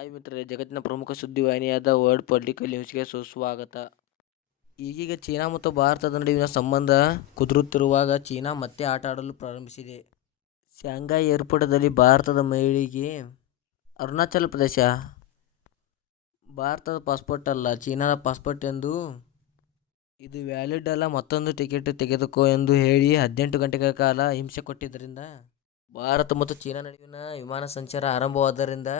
Hi ಮಿತ್ರರೇ, ಜಗತ್ತಿನ ಪ್ರಮುಖ ಸುದ್ದಿವಾಹಿನಿಯಾದ ವರ್ಲ್ಡ್ ಪೊಲಿಟಿಕಲ್ ನ್ಯೂಸ್ಗೆ ಸುಸ್ವಾಗತ. ಈಗೀಗ ಚೀನಾ ಮತ್ತು ಭಾರತದ ನಡುವಿನ ಸಂಬಂಧ ಕುದುರುತ್ತಿರುವಾಗ ಚೀನಾ ಮತ್ತೆ ಆಟ ಆಡಲು ಪ್ರಾರಂಭಿಸಿದೆ. ಶಾಂಘೈ ಏರ್ಪೋರ್ಟ್ನಲ್ಲಿ ಭಾರತದ ಮಹಿಳೆಗೆ ಅರುಣಾಚಲ ಪ್ರದೇಶ ಭಾರತದ ಪಾಸ್ಪೋರ್ಟ್ ಅಲ್ಲ, ಚೀನಾದ ಪಾಸ್ಪೋರ್ಟ್ ಎಂದು, ಇದು ವ್ಯಾಲಿಡ್ ಅಲ್ಲ, ಮತ್ತೊಂದು ಟಿಕೆಟ್ ತೆಗೆದುಕೋ ಎಂದು ಹೇಳಿ 18 ಗಂಟೆಗಳ ಕಾಲ ಹಿಂಸೆ ಕೊಟ್ಟಿದ್ದರಿಂದ ಭಾರತ ಮತ್ತು ಚೀನಾ ನಡುವಿನ ವಿಮಾನ ಸಂಚಾರ ಆರಂಭವಾದ್ದರಿಂದ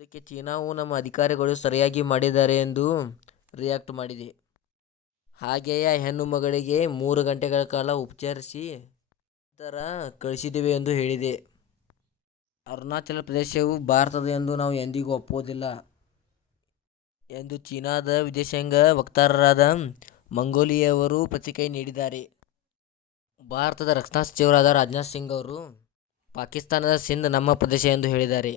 ಇದಕ್ಕೆ ಚೀನಾವು ನಮ್ಮ ಅಧಿಕಾರಿಗಳು ಸರಿಯಾಗಿ ಮಾಡಿದ್ದಾರೆ ಎಂದು ರಿಯಾಕ್ಟ್ ಮಾಡಿದೆ. ಹಾಗೆಯೇ ಹೆಣ್ಣು ಮಗಳಿಗೆ 3 ಗಂಟೆಗಳ ಕಾಲ ಉಪಚರಿಸಿ ನಂತರ ಕಳಿಸಿದ್ದೇವೆ ಎಂದು ಹೇಳಿದೆ. ಅರುಣಾಚಲ ಪ್ರದೇಶವು ಭಾರತದ ಎಂದು ನಾವು ಎಂದಿಗೂ ಒಪ್ಪುವುದಿಲ್ಲ ಎಂದು ಚೀನಾದ ವಿದೇಶಾಂಗ ವಕ್ತಾರರಾದ ಮಂಗೋಲಿಯವರು ಪ್ರತಿಕ್ರಿಯೆ ನೀಡಿದ್ದಾರೆ. ಭಾರತದ ರಕ್ಷಣಾ ಸಚಿವರಾದ ರಾಜನಾಥ್ ಸಿಂಗ್ ಅವರು ಪಾಕಿಸ್ತಾನದ ಸಿಂಧ್ ನಮ್ಮ ಪ್ರದೇಶ ಎಂದು ಹೇಳಿದ್ದಾರೆ.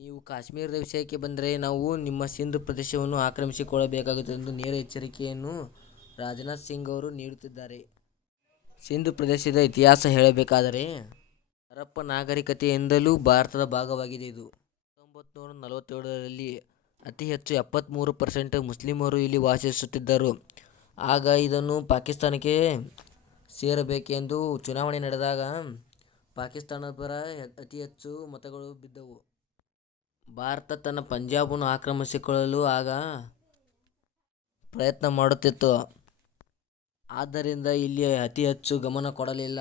ನೀವು ಕಾಶ್ಮೀರದ ವಿಷಯಕ್ಕೆ ಬಂದರೆ ನಾವು ನಿಮ್ಮ ಸಿಂಧ್ ಪ್ರದೇಶವನ್ನು ಆಕ್ರಮಿಸಿಕೊಳ್ಳಬೇಕಾಗುತ್ತದೆ ಎಂದು ನೇರ ಎಚ್ಚರಿಕೆಯನ್ನು ರಾಜನಾಥ್ ಸಿಂಗ್ ಅವರು ನೀಡುತ್ತಿದ್ದಾರೆ. ಸಿಂಧ್ ಪ್ರದೇಶದ ಇತಿಹಾಸ ಹೇಳಬೇಕಾದರೆ ಹರಪ್ಪ ನಾಗರಿಕತೆಯಿಂದಲೂ ಭಾರತದ ಭಾಗವಾಗಿದೆ. ಇದು 1947ರಲ್ಲಿ ಅತಿ ಹೆಚ್ಚು 73% ಮುಸ್ಲಿಮರು ಇಲ್ಲಿ ವಾಸಿಸುತ್ತಿದ್ದರು. ಆಗ ಇದನ್ನು ಪಾಕಿಸ್ತಾನಕ್ಕೆ ಸೇರಬೇಕೆಂದು ಚುನಾವಣೆ ನಡೆದಾಗ ಪಾಕಿಸ್ತಾನದ ಪರ ಅತಿ ಹೆಚ್ಚು ಮತಗಳು ಬಿದ್ದವು. ಭಾರತ ತನ್ನ ಪಂಜಾಬನ್ನು ಆಕ್ರಮಿಸಿಕೊಳ್ಳಲು ಆಗ ಪ್ರಯತ್ನ ಮಾಡುತ್ತಿತ್ತು. ಆದ್ದರಿಂದ ಇಲ್ಲಿ ಅತಿ ಹೆಚ್ಚು ಗಮನ ಕೊಡಲಿಲ್ಲ.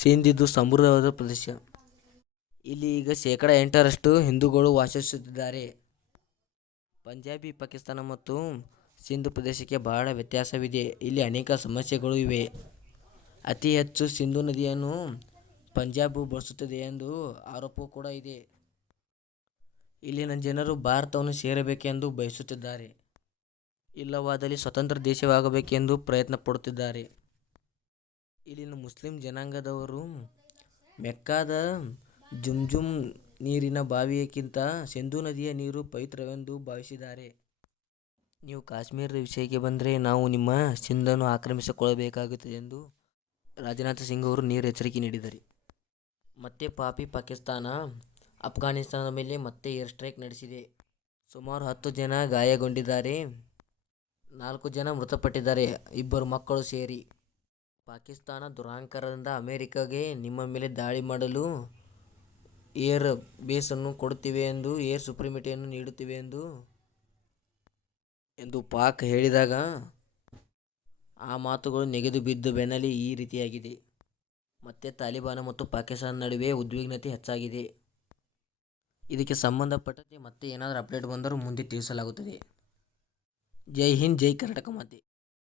ಸಿಂಧ್ ಇದು ಸಮೃದ್ಧವಾದ ಪ್ರದೇಶ. ಇಲ್ಲಿ ಈಗ 8% ಹಿಂದೂಗಳು ವಾಸಿಸುತ್ತಿದ್ದಾರೆ. ಪಂಜಾಬಿ ಪಾಕಿಸ್ತಾನ ಮತ್ತು ಸಿಂಧ್ ಪ್ರದೇಶಕ್ಕೆ ಬಹಳ ವ್ಯತ್ಯಾಸವಿದೆ. ಇಲ್ಲಿ ಅನೇಕ ಸಮಸ್ಯೆಗಳು ಇವೆ. ಅತಿ ಹೆಚ್ಚು ಸಿಂಧೂ ನದಿಯನ್ನು ಪಂಜಾಬ್ ಬಳಸುತ್ತದೆ ಎಂದು ಆರೋಪವೂ ಕೂಡ ಇದೆ. ಇಲ್ಲಿನ ಜನರು ಭಾರತವನ್ನು ಸೇರಬೇಕೆಂದು ಬಯಸುತ್ತಿದ್ದಾರೆ. ಇಲ್ಲವಾದಲ್ಲಿ ಸ್ವತಂತ್ರ ದೇಶವಾಗಬೇಕೆಂದು ಪ್ರಯತ್ನ ಪಡುತ್ತಿದ್ದಾರೆ. ಇಲ್ಲಿನ ಮುಸ್ಲಿಂ ಜನಾಂಗದವರು ಮೆಕ್ಕಾದ ಜುಮ್ಜುಮ್ ನೀರಿನ ಬಾವಿಯಕ್ಕಿಂತ ಸಿಂಧೂ ನದಿಯ ನೀರು ಪವಿತ್ರವೆಂದು ಭಾವಿಸಿದ್ದಾರೆ. ನೀವು ಕಾಶ್ಮೀರದ ವಿಷಯಕ್ಕೆ ಬಂದರೆ ನಾವು ನಿಮ್ಮ ಸಿಂಧನ್ನು ಆಕ್ರಮಿಸಿಕೊಳ್ಳಬೇಕಾಗುತ್ತದೆ ಎಂದು ರಾಜನಾಥ್ ಸಿಂಗ್ ಅವರು ನೇರ ಎಚ್ಚರಿಕೆ ನೀಡಿದ್ದಾರೆ. ಮತ್ತೆ ಪಾಪಿ ಪಾಕಿಸ್ತಾನ ಅಫ್ಘಾನಿಸ್ತಾನದ ಮೇಲೆ ಮತ್ತೆ ಏರ್ ಸ್ಟ್ರೈಕ್ ನಡೆಸಿದೆ. ಸುಮಾರು 10 ಜನ ಗಾಯಗೊಂಡಿದ್ದಾರೆ, 4 ಜನ ಮೃತಪಟ್ಟಿದ್ದಾರೆ, 2 ಮಕ್ಕಳು ಸೇರಿ. ಪಾಕಿಸ್ತಾನ ದುರಹಂಕಾರದಿಂದ ಅಮೆರಿಕಾಗೆ ನಿಮ್ಮ ಮೇಲೆ ದಾಳಿ ಮಾಡಲು ಏರ್ ಬೇಸನ್ನು ಕೊಡುತ್ತೇವೆ ಎಂದು, ಏರ್ ಸುಪ್ರೀಮಿಟಿಯನ್ನು ನೀಡುತ್ತೇವೆ ಎಂದು ಪಾಕ್ ಹೇಳಿದಾಗ ಆ ಮಾತುಗಳು ನೆಗೆದು ಬಿದ್ದ ಬೆನ್ನಲ್ಲೇ ಈ ರೀತಿಯಾಗಿದೆ. ಮತ್ತೆ ತಾಲಿಬಾನ್ ಮತ್ತು ಪಾಕಿಸ್ತಾನ ನಡುವೆ ಉದ್ವಿಗ್ನತೆ ಹೆಚ್ಚಾಗಿದೆ. ಇದಕ್ಕೆ ಸಂಬಂಧಪಟ್ಟಂತೆ ಮತ್ತೆ ಏನಾದರೂ ಅಪ್ಡೇಟ್ ಬಂದರೂ ಮುಂದೆ ತಿಳಿಸಲಾಗುತ್ತದೆ. ಜೈ ಹಿಂದ್, ಜೈ ಕರ್ನಾಟಕ ಮಾತೆ.